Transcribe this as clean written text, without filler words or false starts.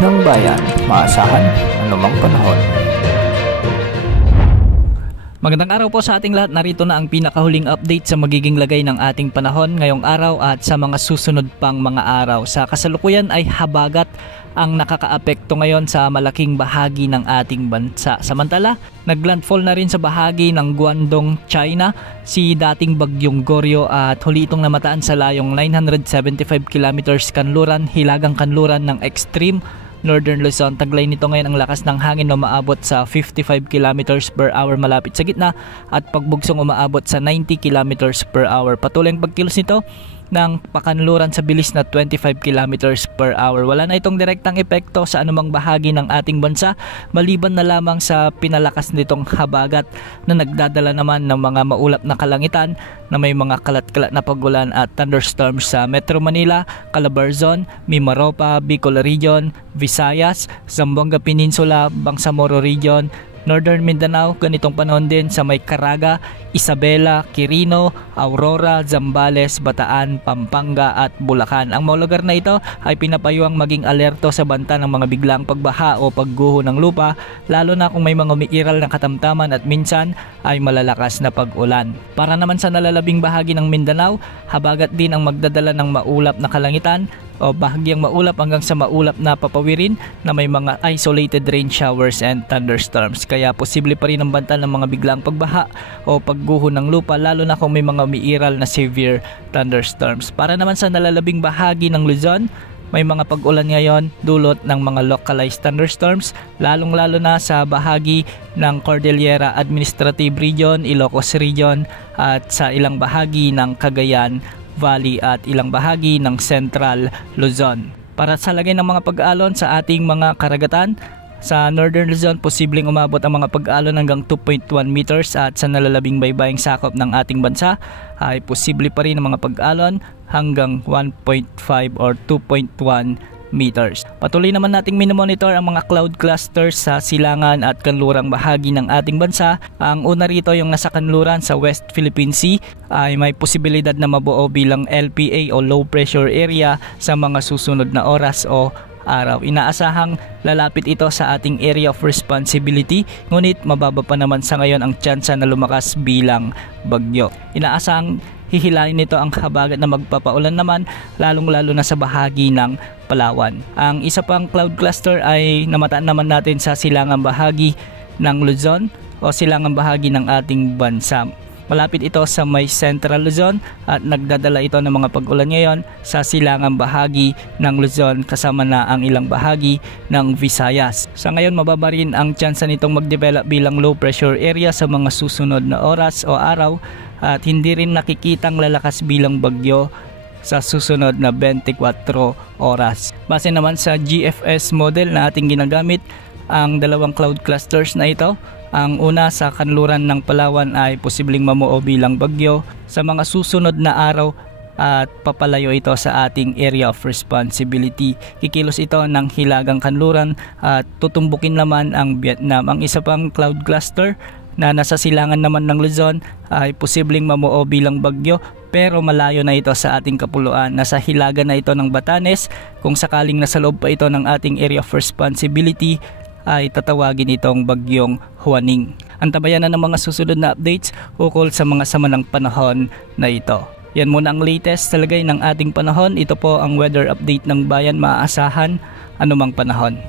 ng bayan, maasahan anumang panahon. Magandang araw po sa ating lahat. Narito na ang pinakahuling update sa magiging lagay ng ating panahon ngayong araw at sa mga susunod pang mga araw. Sa kasalukuyan ay habagat ang nakakaapekto ngayon sa malaking bahagi ng ating bansa. Samantala, naglandfall na rin sa bahagi ng Guangdong, China si dating bagyong Goryo at huli itong namataan sa layong 975 kilometers kanluran, hilagang kanluran ng extreme Northern Luzon. Taglay nito ngayon ang lakas ng hangin na umaabot sa 55 kilometers per hour malapit sa gitna at pagbugsong umaabot sa 90 kilometers per hour. Patuloy ang pagkilos nito ng pakanluran sa bilis na 25 kilometers per hour. Wala na itong direktang epekto sa anumang bahagi ng ating bansa maliban na lamang sa pinalakas nitong habagat na nagdadala naman ng mga maulap na kalangitan na may mga kalat-kalat na pagulan at thunderstorms sa Metro Manila, Calabarzon, Mimaropa, Bicol Region, Visayas, Zamboanga Peninsula, Bangsamoro Region, Northern Mindanao, ganitong panahon din sa may Caraga, Isabela, Quirino, Aurora, Zambales, Bataan, Pampanga at Bulacan. Ang mga lugar na ito ay pinapayuang maging alerto sa banta ng mga biglang pagbaha o pagguho ng lupa, lalo na kung may mga umiiral na katamtaman at minsan ay malalakas na pag-ulan. Para naman sa nalalabing bahagi ng Mindanao, habagat din ang magdadala ng maulap na kalangitan o bahagyang maulap hanggang sa maulap na papawirin na may mga isolated rain showers and thunderstorms. Kaya posible pa rin ang banta ng mga biglang pagbaha o pagguho ng lupa, lalo na kung may mga umiiral na severe thunderstorms. Para naman sa nalalabing bahagi ng Luzon, may mga pag-ulan ngayon dulot ng mga localized thunderstorms, lalong-lalo na sa bahagi ng Cordillera Administrative Region, Ilocos Region at sa ilang bahagi ng Cagayan Valley at ilang bahagi ng Central Luzon. Para sa lagay ng mga pag-aalon sa ating mga karagatan, sa Northern Luzon, posibleng umabot ang mga pag-alon hanggang 2.1 meters at sa nalalabing baybaying sakop ng ating bansa ay posible pa rin ang mga pag-alon hanggang 1.5 or 2.1 meters. Patuloy naman nating minomonitor ang mga cloud clusters sa silangan at kanlurang bahagi ng ating bansa. Ang una rito yung nasa kanluran sa West Philippine Sea ay may posibilidad na mabuo bilang LPA o low pressure area sa mga susunod na oras o araw. Inaasahang lalapit ito sa ating area of responsibility, ngunit mababa pa naman sa ngayon ang tsansa na lumakas bilang bagyo. Inaasahang hihilahin nito ang habagat na magpapaulan naman, lalong-lalo na sa bahagi ng Palawan. Ang isa pang cloud cluster ay namataan naman natin sa silangang bahagi ng Luzon o silangang bahagi ng ating bansa. Malapit ito sa may Central Luzon at nagdadala ito ng mga pag-ulan ngayon sa silangang bahagi ng Luzon kasama na ang ilang bahagi ng Visayas. Sa ngayon, mababa rin ang tsansa nitong mag-develop bilang low pressure area sa mga susunod na oras o araw at hindi rin nakikitang lalakas bilang bagyo sa susunod na 24 oras. Base naman sa GFS model na ating ginagamit, ang dalawang cloud clusters na ito, ang una sa kanluran ng Palawan ay posibleng mamuo bilang bagyo sa mga susunod na araw at papalayo ito sa ating area of responsibility. Kikilos ito ng hilagang kanluran at tutumbukin naman ang Vietnam. Ang isa pang cloud cluster na nasa silangan naman ng Luzon ay posibleng mamuo bilang bagyo pero malayo na ito sa ating kapuluan. Nasa hilaga na ito ng Batanes. Kung sakaling nasa loob pa ito ng ating area of responsibility ay tatawagin itong bagyong Huaning. Antabayan na ng mga susunod na updates ukol sa mga sama ng panahon na ito. Yan muna ang latest sa lagay ng ating panahon. Ito po ang weather update ng bayan, maaasahan anumang panahon.